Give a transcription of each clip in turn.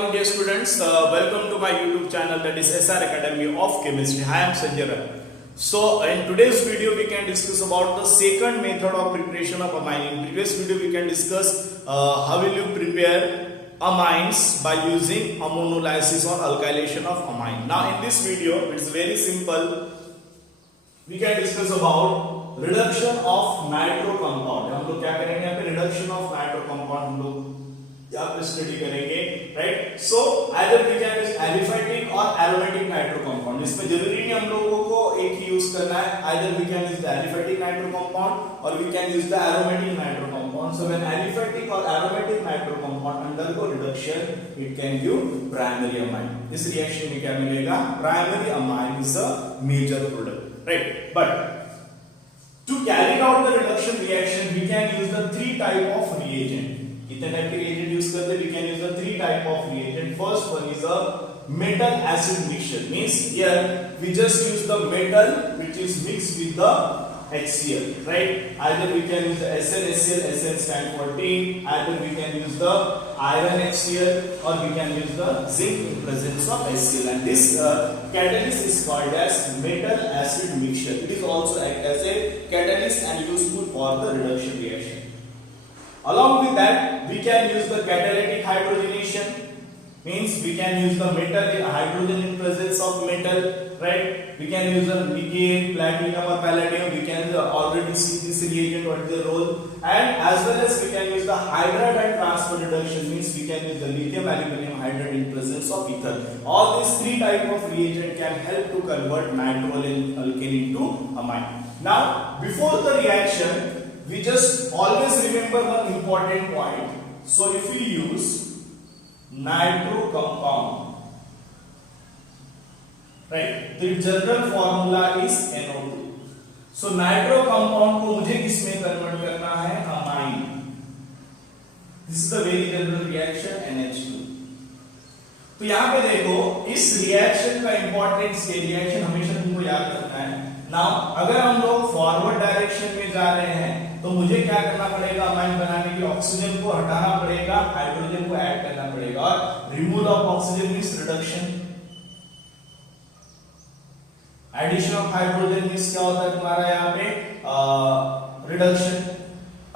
morning, dear students. Welcome to my YouTube channel, that is SR Academy of Chemistry. I am Sanjay Rai. So, in today's video, we can discuss about the second method of preparation of amine. In previous video, we can discuss how will you prepare amines by using ammonolysis or alkylation of amine. Now, in this video, it's very simple. We can discuss about reduction of nitro compound. हम लोग क्या करेंगे यहाँ पे reduction of nitro compound हम लोग यहाँ पे स्टडी करेंगे, right? So either we can use aliphatic or aromatic nitro compound. इसमें जरूरी नहीं हम लोगों को एक ही यूज करना है. Either we can use the aliphatic nitro compound or we can use the aromatic nitro compound. So when aliphatic or aromatic nitro compound undergo reduction, it can give primary amine. इस reaction में क्या मिलेगा? Primary amine is a major product, right? But to carry out the reduction reaction, we can use the three type of reagent. कितने टाइप के reagent use करते हैं? We can use the three type of reagent. First one is a metal acid mixture. Means here we just use the metal which is mixed with the HCl, right? Either we can use the SnHCl, Sn stand for tin. Either we can use the iron HCl or we can use the zinc in presence of HCl. And this catalyst is called as metal acid mixture. It is also act as a catalyst and useful for the reduction reaction. Along with that, we can use the catalytic hydrogenation. Means we can use the metal hydrogen in presence of metal, right? We can use the nickel, platinum or palladium. We can already see this reagent what is the role, and as well as we can use the hydride and transfer reduction. Means we can use the lithium aluminum hydride in presence of ether. All these three type of reagent can help to convert nitro alkane into amine. Now, before the reaction, we just always remember one important point. So if we use nitro compound, right, the general formula is NO2. So nitro compound को मुझे किसमें कन्वर्ट करना है? Amine. This is the very general reaction NH2. तो यहाँ पे देखो, इस रिएक्शन का इंपॉर्टेंस के रिएक्शन हमेशा तुमको याद रखना है. नाउ अगर हम लोग फॉरवर्ड डायरेक्शन में जा रहे हैं तो मुझे क्या करना पड़ेगा? अमाइन बनाने के लिए ऑक्सीजन को हटाना पड़ेगा, हाइड्रोजन को ऐड करना पड़ेगा. और removal of oxygen means reduction, addition of hydrogen means क्या होता है तुम्हारा यहाँ पे? रिडक्शन.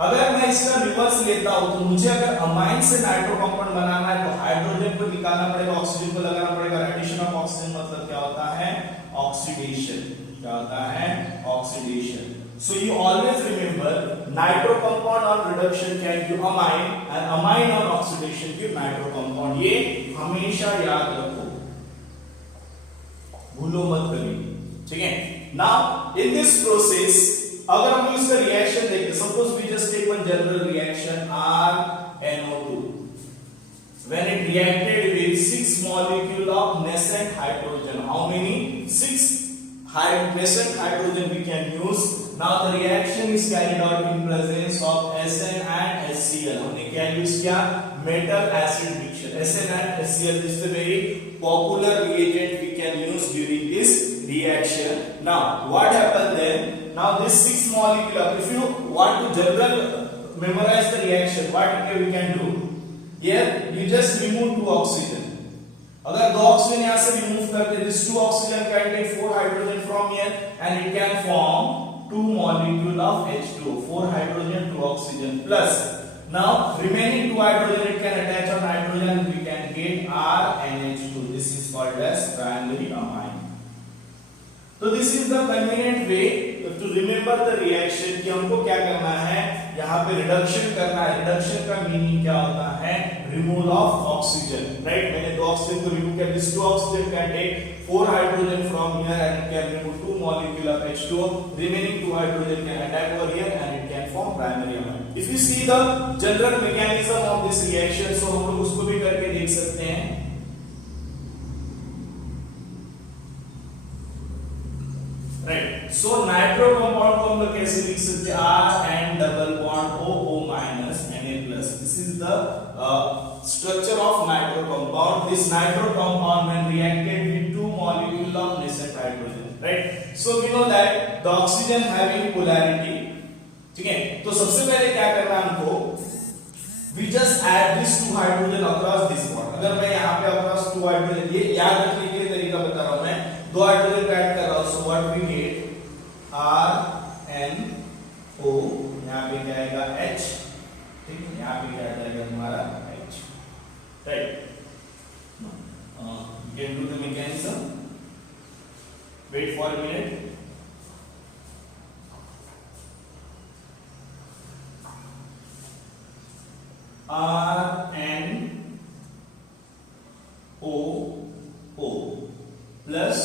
अगर मैं इसका रिवर्स लेता हूं तो मुझे अगर अमाइन से नाइट्रो कंपाउंड बनाना है तो हाइड्रोजन को निकालना पड़ेगा, ऑक्सीजन को लगाना पड़ेगा. एडिशन ऑफ ऑक्सीजन मतलब क्या होता है? ऑक्सीडेशन. क्या होता है? Oxidation. So you always remember nitro compound on reduction can give amine and amine on oxidation give nitro compound. ये हमेशा याद रखो, भूलो मत कभी, ठीक है? Now in this process, अगर हम इसका रिएक्शन देखते, suppose we just take one general reaction RNO2. When it reacted with 6 molecule of nascent hydrogen, how many? 6 nascent hydrogen we can use. Now the reaction is carried out in presence of Sn and HCl. हमने क्या यूज किया? Metal acid mixture. Sn and HCl is the very popular reagent we can use during this reaction. Now what happened then? Now this 6 molecule, if you want to general memorize the reaction, what we can do? Here you just remove 2 oxygen. अगर 2 ऑक्सीजन यहाँ से रिमूव करते, this 2 oxygen can take 4 hydrogen from here and it can form 2 molecule of H2O, 4 hydrogen, 2 oxygen plus. Now remaining 2 hydrogen it can attach on nitrogen and we can get RNH2. This is called as primary amine. So this is the convenient way to remember the reaction कि हमको क्या करना है, यहाँ पे रिडक्शन करना है. रिडक्शन का मीनिंग क्या होता है? Removal of oxygen, right? मैंने 2 ऑक्सीजन को रिमूव किया. This 2 oxygen can take 4 hydrogen from here and it can remove 2 molecule of H2O. Remaining 2 hydrogen can attack over here and it can form primary amine. If you see the general mechanism of this reaction, so हम लोग उसको भी करके देख सकते हैं. राइट, सो nitro compound को हम लोग कैसे लिख सकते हैं? R and double bond O minus Na plus. This is the structure of nitro compound. This nitro compound when reacted with 2 molecule of nascent hydrogen, right? So we know that the oxygen having polarity, ठीक है? तो सबसे पहले क्या करना है हमको? We just add these 2 hydrogen across this bond. अगर मैं यहाँ पे अपना 2 हाइड्रोजन, ये याद रखने के लिए तरीका बता रहा हूं मैं, 2 हाइड्रोजन का ऐड कर रहा हूं, so what we get RNO, यहाँ पे क्या आएगा H, ठीक है, यहाँ पे क्या आएगा तुम्हारा H, right. You can do the mechanism. Wait for a minute. RNO plus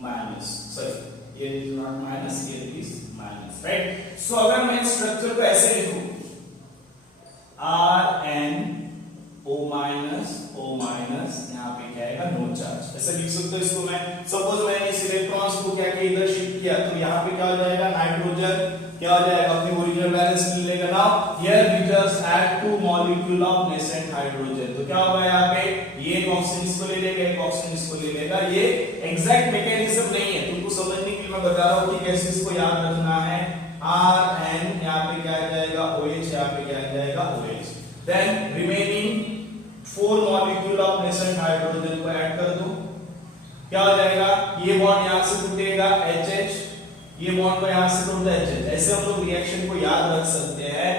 minus, sorry, here is not minus, here is minus, right? So अगर मैं स्ट्रक्चर को ऐसे लिखूं, RNO minus, O minus, यहाँ पे क्या आएगा नो चार्ज, ऐसे लिख सकते हो इसको मैं। सपोज मैंने इस इलेक्ट्रॉन्स को क्या किया, इधर शिफ्ट किया, तो यहाँ पे क्या हो जाएगा, नाइट्रोजन क्या हो जाएगा, अपनी ओरिजिनल बैलेंस मिलेगा। Now here we just add 2 molecule of nascent hydrogen, तो क्या होगा यहाँ पे, ये एक ऑक्सीजन इसको ले लेगा, एक ऑक्सीजन इसको ले लेगा। ये एग्जैक्ट मैकेनिज्म नहीं है, तुमको समझने के लिए मैं बता रहा हूँ कि कैसे इसको याद रखना है। Rn यहाँ पे क्या आ जाएगा OH, यहाँ पे क्या आ जाएगा OH, then remaining 4 molecule of nascent hydrogen को ऐड कर दो, क्या हो जाएगा, ये बॉन्ड यहां से टूटेगा HH, ये बॉन्ड को यहां से टूटता है HH। ऐसे हम लोग रिएक्शन को याद रख सकते हैं।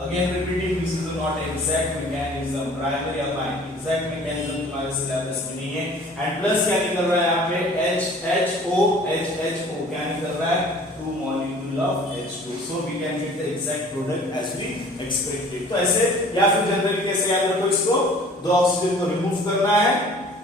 Again repeating, this is not exact mechanism, primary amine exact mechanism तुम्हारे सिलेबस में नहीं है। एंड प्लस क्या निकल रहा है यहाँ पे HHO, HHO क्या निकल रहा है, 2 molecule of H2, so we can get the exact product as we expected। तो ऐसे, या फिर जनरली कैसे याद रखो इसको, 2 ऑक्सीजन को रिमूव करना है,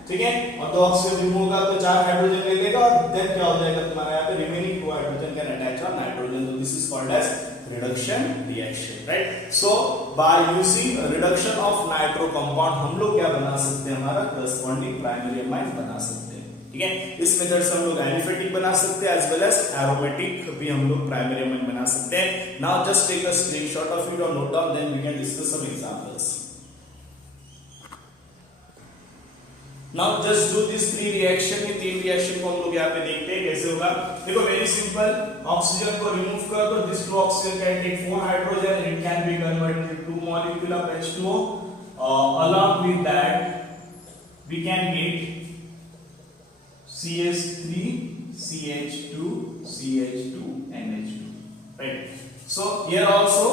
ठीक है, और 2 ऑक्सीजन रिमूव होगा तो 4 हाइड्रोजन ले लेगा, और देन क्या हो जाएगा तुम्हारा यहाँ पे remaining 2 hydrogen can attach on nitrogen, तो this is called as reduction reaction, right. So by using reduction of nitro compound हम लोग क्या बना सकते हैं, हमारा करस्पॉन्डिंग प्राइमरी अमाइन बना सकते हैं, ठीक है। इस मेथड से हम लोग एलिफेटिक बना सकते हैं एज वेल एज एरोमेटिक भी हम लोग प्राइमरी अमाइन बना सकते हैं। Now just take a screenshot of it और note down, then we can discuss some examples. Now just do this 3 reaction, ये 3 रिएक्शन को हम लोग यहाँ पे देखते हैं कैसे होगा। देखो वेरी सिंपल, ऑक्सीजन को रिमूव कर दो, this 2 oxygen can take 4 hydrogen, it can be converted to 2 molecule of H2O, along with that we can get CH3 CH2 CH2 NH2, right? So here also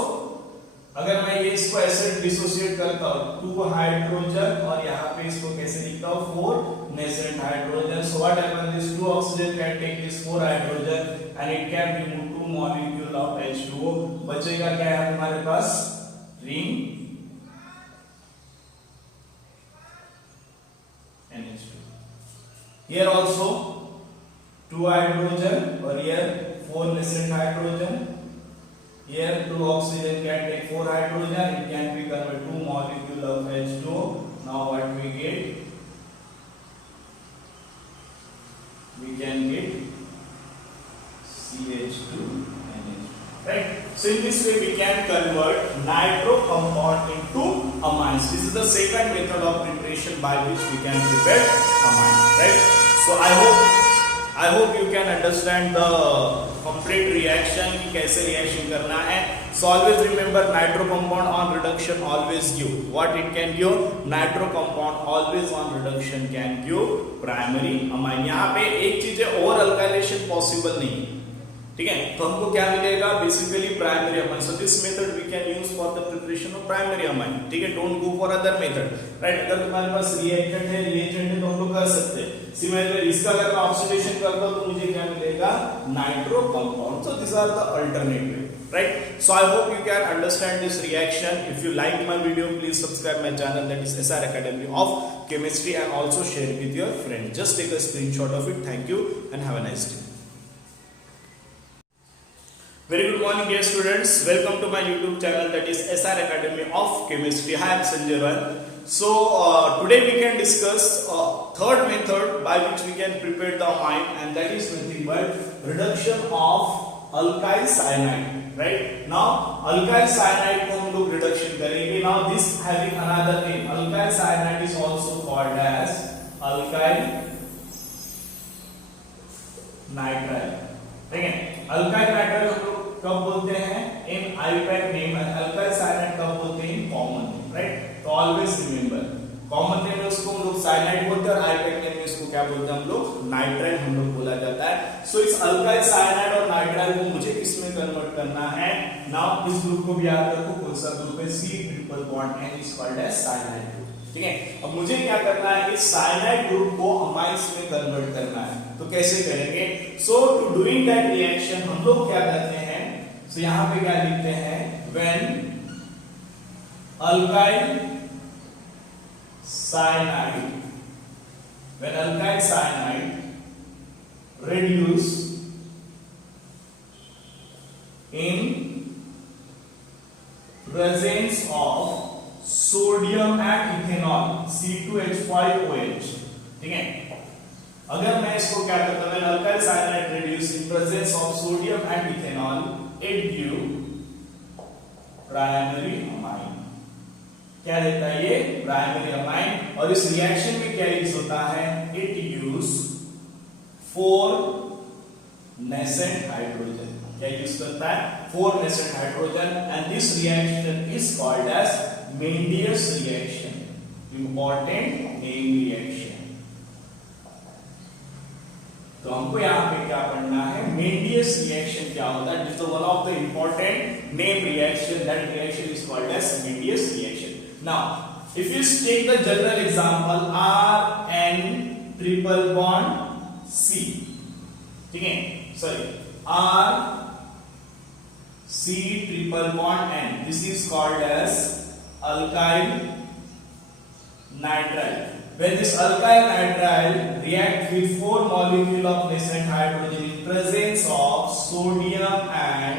अगर मैं ये इसको ऐसे डिसोसिएट करता हूँ, 2 हाइड्रोजन और यहाँ पे इसको कैसे लिखता हूँ, 4 nascent hydrogen, so what happens, this 2 oxygen can take this 4 hydrogen and it can remove 2 molecule of H2O, बचेगा क्या है हमारे पास, रिंग NH2। Here also 2 hydrogen और here 4 nascent hydrogen, here 2 oxygen can take 4 hydrogen, it can be converted to molecule of H2O. Now what we get, we can get CH2 NH2, right? So in this way we can convert nitro compound into amines. This is the second method of preparation by which we can prepare amine, right? So I hope you can understand the complete reaction कि कैसे reaction करना है। So always remember nitro compound on reduction always give what it can give, nitro compound always on reduction can give primary amine। यहाँ पे एक चीज है, और अल्काइलेशन पॉसिबल नहीं है, ठीक है, तो हमको क्या मिलेगा, basically primary amine. So this method we can use for the preparation of primary amine, ठीक है, don't go for other method, right. अगर तुम्हारे पास रिएक्टेंट है तो हम लोग कर सकते हैं। सिमिलरली इसका अगर मैं ऑक्सीडेशन करता हूं तो मुझे क्या मिलेगा, nitro compound. So this are the alternative, right? So I hope you can understand this reaction. If you like my video, please subscribe my channel, that is SR Academy of Chemistry, and also share it with your friends. Just take a screenshot of it. Thank you and have a nice day. Very good morning dear students, welcome to my YouTube channel, that is SR Academy of Chemistry. Hi, I am Sanjay Roy. So today we can discuss third method by which we can prepare the amine, and that is nothing but reduction of alkyl cyanide, right? Now alkyl cyanide को हम लोग reduction करेंगे. Now this having another name, alkyl cyanide is also called as alkyl nitrile, ठीक है। alkyl nitrile हम लोग कब बोलते हैं, in IUPAC name, and alkyl cyanide कब बोलते हैं, in common, right? So always remember common name में उसको हम लोग साइनाइड बोलते हैं और आईपैक नेम में इसको क्या बोलते हैं हम लोग, नाइट्राइल हम लोग बोला जाता है। सो इस अल्काइल साइनाइड और नाइट्राइल को मुझे किसमें कन्वर्ट करना है, नाउ इस ग्रुप को भी याद रखो, कौन सा ग्रुप है, C triple bond N is called as cyanide group, ठीक है। अब मुझे क्या करना है, इस साइनाइड ग्रुप को अमाइंस में कन्वर्ट करना है, तो कैसे करेंगे, so to doing that reaction हम लोग क्या करते हैं, सो यहां पे क्या लिखते हैं, when alkyl cyanide reduce in presence of sodium and ethanol C2H5OH, ठीक है। अगर मैं इसको क्या करता हूं, alkyl cyanide reduce in presence of sodium and ethanol, it give primary amine, क्या देता है ये, प्राइमरी अमाइन। और इस रिएक्शन में क्या यूज होता है, इट यूज 4 नेसेंट हाइड्रोजन, क्या यूज करता है, 4 nascent hydrogen, and this reaction is called as Mendius reaction, important name reaction. तो हमको यहां पे क्या पढ़ना है, मेंडियस रिएक्शन क्या होता है, this is one of the important name reaction, that reaction is called as Mendius reaction. Now, if you take the general example RN triple bond C, ठीक है, sorry, R C triple bond N, this is called as alkyl nitrile. When this alkyl nitrile react with 4 molecule of nascent hydrogen in presence of sodium and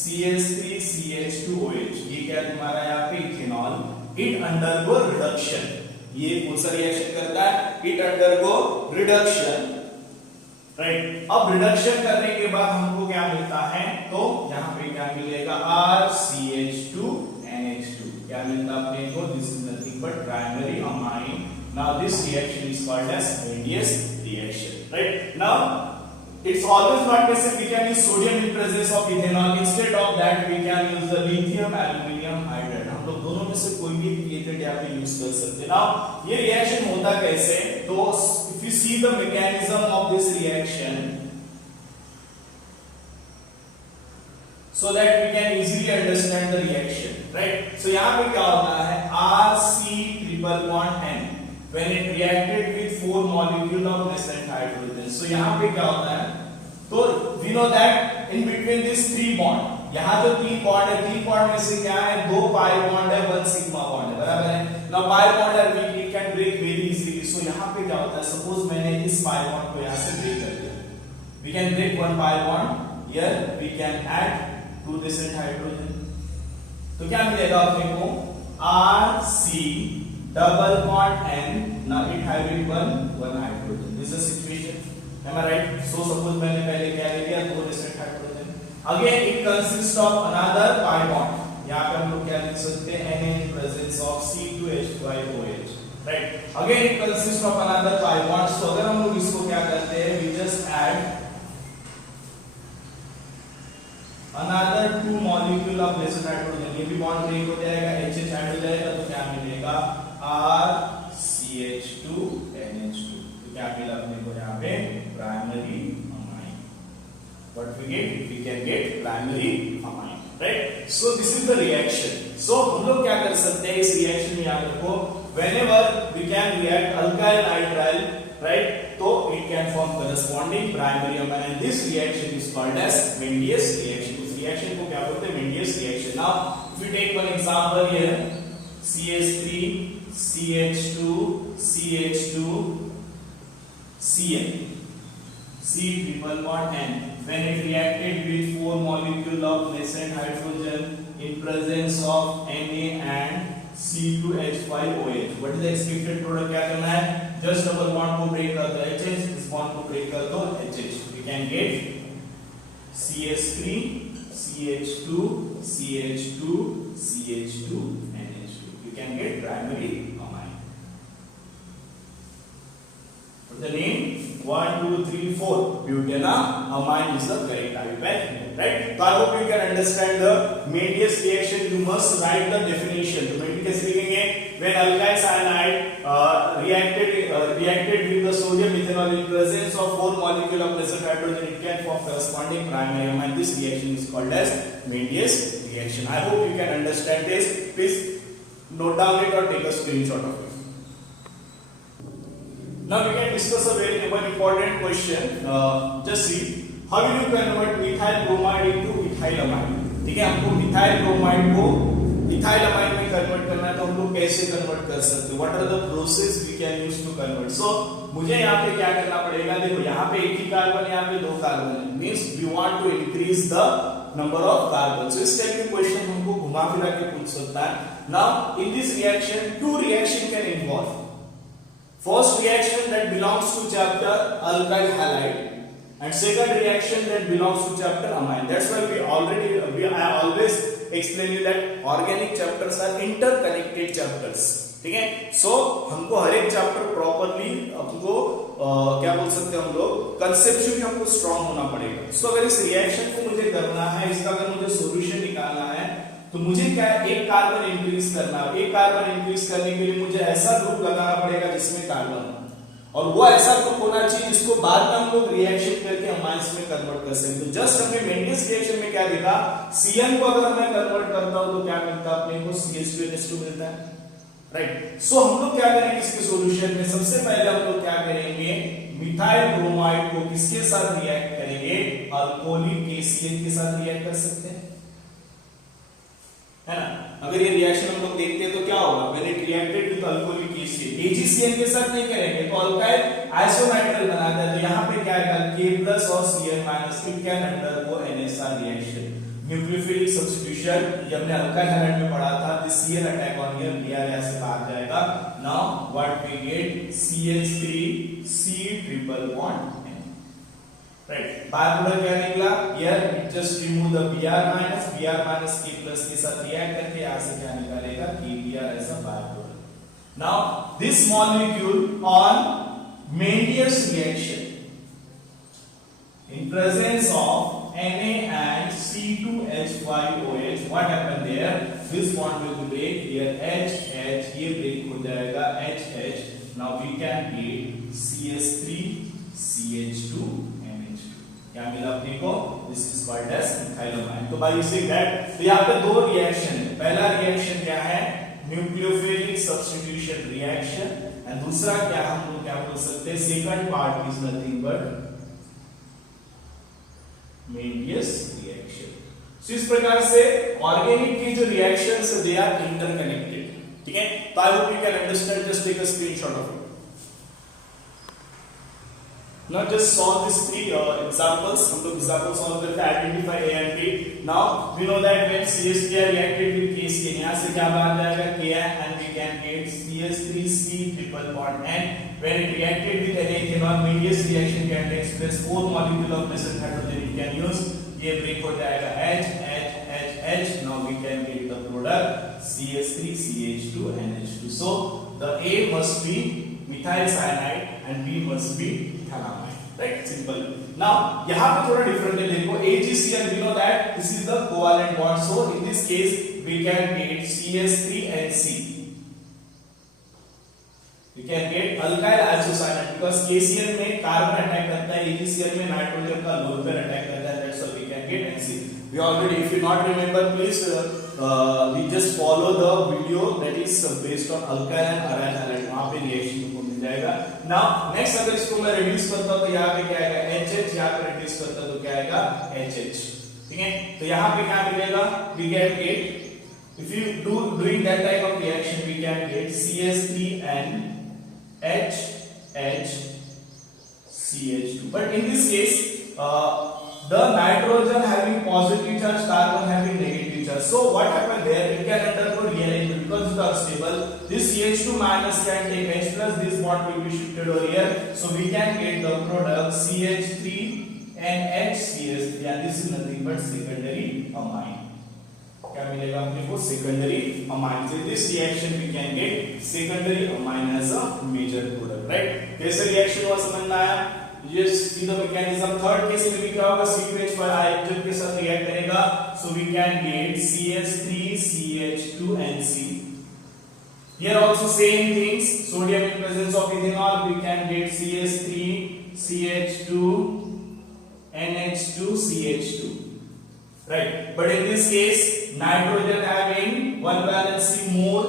CH3CH2OH, ये क्या तुम्हारा यहाँ पे ethanol, it undergo reduction, ये कौन सा रिएक्शन करता है, इट अंडरगो रिडक्शन, राइट। अब रिडक्शन करने के बाद हमको क्या मिलता है, तो यहाँ पे क्या मिलेगा, RCH2NH2, क्या मिलता है अपने को, this is nothing but primary amine. Now this reaction is called as Mendius reaction, right. Now it's always not necessary we can use sodium in presence of ethanol, instead of that we can use the lithium aluminum hydride, हम लोग दोनों में से कोई भी एजेंट यहाँ पे यूज कर सकते हैं। नाउ ये रिएक्शन होता कैसे, तो if you see the mechanism of this reaction so that we can easily understand the reaction, right। so यहाँ पे क्या होता है, RC triple bond N when it reacted with 4 molecule of nascent hydrogen, so यहाँ पे क्या होता है, तो we know that in between these 3 bond, यहाँ जो 3 बॉन्ड है, 3 बॉन्ड में से क्या है, 2 पाई बॉन्ड है, 1 सिग्मा बॉन्ड है, बराबर है। Now pi bond are weak, it can break very easily, so यहाँ पे क्या होता है, सपोज मैंने इस पाई बॉन्ड को यहाँ से ब्रेक कर दिया, we can break 1 pi bond, here we can add 2 nascent hydrogen, तो क्या मिलेगा अपने को, RC double bond N, now it having one hydrogen, this is the situation, am I right। so suppose मैंने पहले क्या ले लिया, 2 nascent hydrogen, again it consists of another pi bond, यहाँ पे हम लोग क्या लिख सकते हैं, Na in presence of C2H5OH, right। again it consists of another pi bond, so अगर हम लोग इसको क्या करते हैं, we just add another 2 molecule of nascent hydrogen, ये भी बॉन्ड ब्रेक हो जाएगा, HH ऐड हो जाएगा, तो क्या मिलेगा, RCH2NH2, तो क्या मिला अपने को यहाँ पे, primary amine, what we get, we can get primary amine, right। so this is the reaction, so हम लोग क्या कर सकते हैं इस रिएक्शन में, याद रखो, whenever we can react alkyl nitrile, right, तो it can form corresponding primary amine, and this reaction is called as Mendius reaction, इस रिएक्शन को क्या बोलते हैं, Mendius reaction। now if we take one example here, CH3 CH2 CH2 Cl, C triple bond N, when it reacted with 4 molecule of nascent hydrogen in presence of Na and C2H5OH, what is the expected product, क्या करना है, just double bond को break कर दो, HH, इस bond को break कर दो, HH, we can get CH3 CH2 CH2 CH2 NH2, you can get primary amine. The name 1 2 3 4 butanamine is the correct type, right। So I hope you can understand the Mendius reaction, you must write the definition, तो मैं कैसे लिखेंगे, when alkyl cyanide reacted with the sodium ethanol in presence of 4 molecule of present hydrogen, it can form corresponding primary amine. This reaction is called as Mendes reaction. I hope you can understand this. Please note down it or take a screenshot of it. Now we can discuss a very important question. Just see, how will you convert methyl bromide into ethylamine? ठीक है, हमको methyl bromide को इथाइलामाइन में convert करना है, तो हम लोग कैसे कन्वर्ट कर सकते हैं? What are the process we can use to convert? So मुझे यहाँ पे क्या करना पड़ेगा? देखो यहाँ पे एक ही कार्बन, यहाँ पे 2 कार्बन है, means we want to increase the number of carbon. So इस टाइप के क्वेश्चन हमको घुमा फिरा के पूछ सकता है. Now in this reaction 2 reaction can involve. First reaction that belongs to chapter alkyl halide and second reaction that belongs to chapter amine. That's why I always explain you that organic chapters are interconnected chapters. ठीक है, सो हमको हर एक chapter properly हमको क्या बोल सकते हैं हम लोग, कंसेप्चुअली हमको स्ट्रांग होना पड़ेगा. सो अगर इस रिएक्शन को मुझे करना है, इसका अगर मुझे सॉल्यूशन निकालना है, तो मुझे क्या एक कार्बन इंक्रीज करना है. एक कार्बन इंक्रीज करने के लिए मुझे ऐसा ग्रुप लगाना पड़ेगा जिसमें कार्बन हो, और वो ऐसा ग्रुप होना चाहिए जिसको बाद में हम लोग रिएक्शन करके अमाइंस में कन्वर्ट कर सकते हैं. जस्ट हमने मेंडेस रिएक्शन में क्या देखा, Cn को अगर मैं कन्वर्ट करता हूं तो क्या मिलता है अपने को? CH2NH2 मिलता है, राइट. सो हम लोग क्या करेंगे इसके सॉल्यूशन में? सबसे पहले हम लोग क्या करेंगे, मिथाइल ब्रोमाइड को किसके साथ रिएक्ट करेंगे? अल्कोहलिक KCl के साथ रिएक्ट कर सकते हैं, है ना. अगर ये रिएक्शन हम लोग देखते हैं तो क्या होगा? When it reacted with alcoholic KCl, AgCl के साथ नहीं करेंगे तो अल्काइल आइसोनाइट्राइल बनाता है, तो यहां पे क्या आएगा? K+ और Cl- it can undergo NSR reaction. Nucleophilic substitution जब हमने अल्काइल हैलाइड में पढ़ा था, this Cl attack on here Br ऐसे भाग जाएगा. Now what we get? CH3C triple bond. Right, by product क्या निकला? Here it just remove the Br minus K+ के साथ रिएक्ट करके यहां से क्या निकालेगा? KBr as a by product. Now this molecule on Mendes reaction in presence of Na and C2H5OH, what happened there? This bond will break here, H, ये break हो जाएगा H. Now we can get CH3CH2 क्या मिला अपने को? This is called as ethylamine. तो by using that, तो यहाँ पे 2 रिएक्शन है. पहला रिएक्शन क्या है? न्यूक्लियोफिलिक सब्स्टिट्यूशन रिएक्शन, एंड दूसरा क्या हम लोग क्या बोल सकते हैं? Second part is nothing but Mendes reaction. So इस प्रकार से ऑर्गेनिक की जो रिएक्शंस दे आर इंटरकनेक्टेड. ठीक है, तो I hope you can understand. Just take a screenshot of it. Now just solve these 3 examples. हम लोग example solve करते हैं. Identify A and B. Now we know that when CH3 reacted with KCl, यहाँ से क्या बाहर जाएगा? Ki, and we can get CH3C triple bond. And when it reacted with NaCl, Mendes reaction can take place. 4 molecule of present hydrogen it can use. ये break हो जाएगा H. Now we can get the product CH3CH2NH2. So the A must be methyl cyanide and B must be ethylamine. Right? Simple. Now यहाँ पे थोड़ा different है. देखो AgCl, we know that this is the covalent bond. So in this case we can get CH3NC. We can get alkyl isocyanate because KCl में carbon attack करता है, AgCl में नाइट्रोजन का लोन पेयर अटैक करता है. That's why we can get NC. We already, if you not remember, please we just follow the video that is based on alkyl and aryl halide. वहाँ पे रिएक्शन को मिल जाएगा. Now next अगर इसको मैं रिड्यूस करता हूँ तो यहाँ पे क्या आएगा? HH. यहाँ पे रिड्यूस करता हूँ तो क्या आएगा? HH. ठीक है, तो यहाँ पे क्या मिलेगा? We can get, if you doing that type of reaction, we can get CH3NHH CH2. But in this case, the nitrogen having positive charge, carbon having negative charge. So what happened there? It can undergo rearrangement because it is stable. This CH2 minus can take H plus. This bond will be shifted over here. So we can get the product CH3NHCH3, and this is nothing but secondary amine. क्या मिलेगा अपने को? Secondary amine. So this reaction we can get secondary amine as a major product, right? कैसे reaction हुआ समझ में आया? Just see the mechanism. Third case में भी क्या होगा? C2H5 हाइड्रोजन के साथ रिएक्ट करेगा, so we can get CH3CH2NC. Here also same things. Sodium in presence of ethanol, we can get CH3, CH2, NH2, CH2. Right? But in this case, nitrogen having one valency more.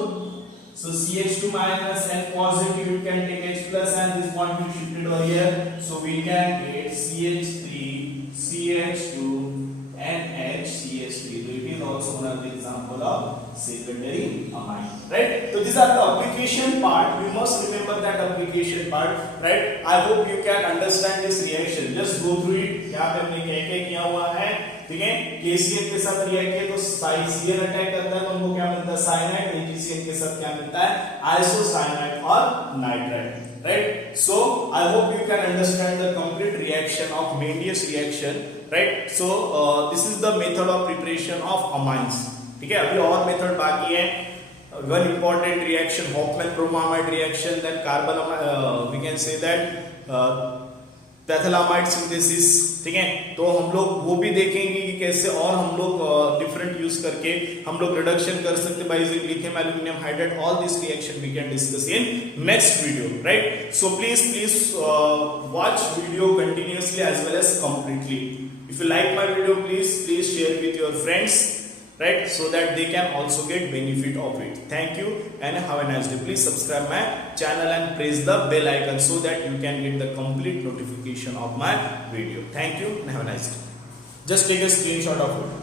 So CH2 minus and positive, you can take H plus and this bond will shifted over here. So we can get CH3, CH2 and HCH3. So it is also one of the example of secondary amine. Right? So these are the application part. You must remember that application part. Right? I hope you can understand this reaction. Just go through it. यहाँ पे हमने क्या किया हुआ है, ठीक है? KCl के साथ रिएक्ट किया तो Cl अटैक करता है तो हमको क्या मिलता है, साइनाइड. AgCl के साथ क्या मिलता है, आइसोसाइनाइड और nitride. Right? So I hope you can understand the complete reaction of Mendes reaction. Right? So this is the method of preparation of amines. ठीक है? अभी और मेथड बाकी है. One important reaction, Hofmann-Bromamide reaction, then carbon we can say that phthalimide synthesis. ठीक है? तो हम लोग वो भी देखेंगे कि कैसे और हम लोग डिफरेंट यूज करके हम लोग रिडक्शन कर सकते by using lithium aluminium hydride. All this reaction we can discuss in next video. Right? So please watch video continuously as well as completely. If you like my video, please share with your friends, right, so that they can also get benefit of it. Thank you and have a nice day. Please subscribe my channel and press the bell icon so that you can get the complete notification of my video. Thank you and have a nice day. Just take a screenshot of it.